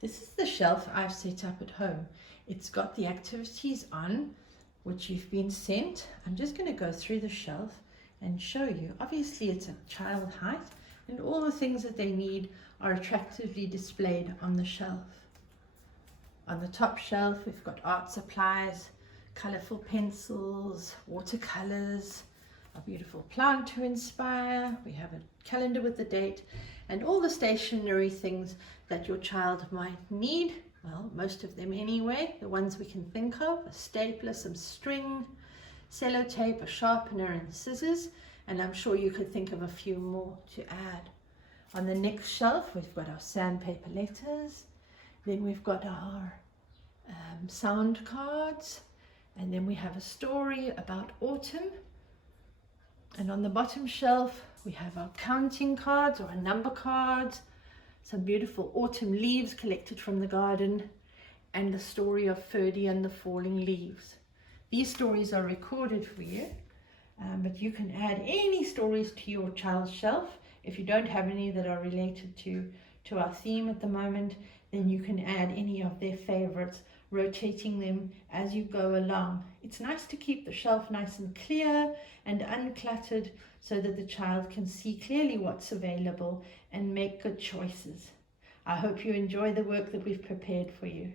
This is the shelf I've set up at home. It's got the activities on which you've been sent. I'm just going to go through the shelf and show you. Obviously it's a child height and all the things that they need are attractively displayed on the shelf. On the top shelf we've got art supplies, colourful pencils, watercolours, a beautiful plant to inspire. We have a calendar with the date and all the stationery things that your child might need. Well, most of them anyway, the ones we can think of: a stapler, some string, sellotape, a sharpener and scissors, and I'm sure you could think of a few more to add. On the next shelf we've got our sandpaper letters, then we've got our sound cards, and then we have a story about autumn. And on the bottom shelf we have our counting cards or our number cards, some beautiful autumn leaves collected from the garden, and the story of Ferdy and the falling leaves. These stories are recorded for you, but you can add any stories to your child's shelf. If you don't have any that are related to our theme at the moment, then you can add any of their favorites, rotating them as you go along. It's nice to keep the shelf nice and clear and uncluttered so that the child can see clearly what's available and make good choices. I hope you enjoy the work that we've prepared for you.